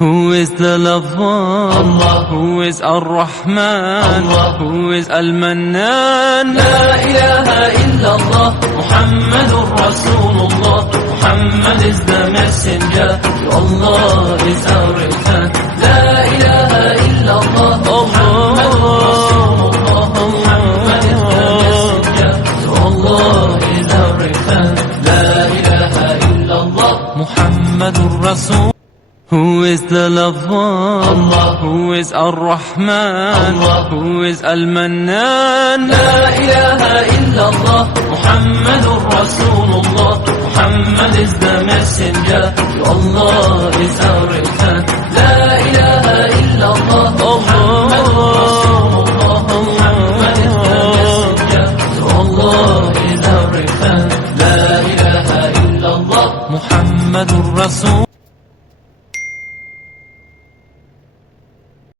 Who is the lover? Allah. Who is Ar-Rahman? Allah. Who is Al-Mannan? La ilaha illallah, Muhammadur Rasulullah. Muhammad is the messenger, to Allah is our return. La ilaha illallah, Muhammadur Rasulullah. Muhammad is the messenger, to Allah is our return. La ilaha illallah, Muhammadur Rasul. Who is the lover? Allah. Who is Ar-Rahman? Allah. Who is Al-Mannan? La ilaha illallah, Muhammadur Rasulullah. Muhammad is the messenger, to Allah is our return.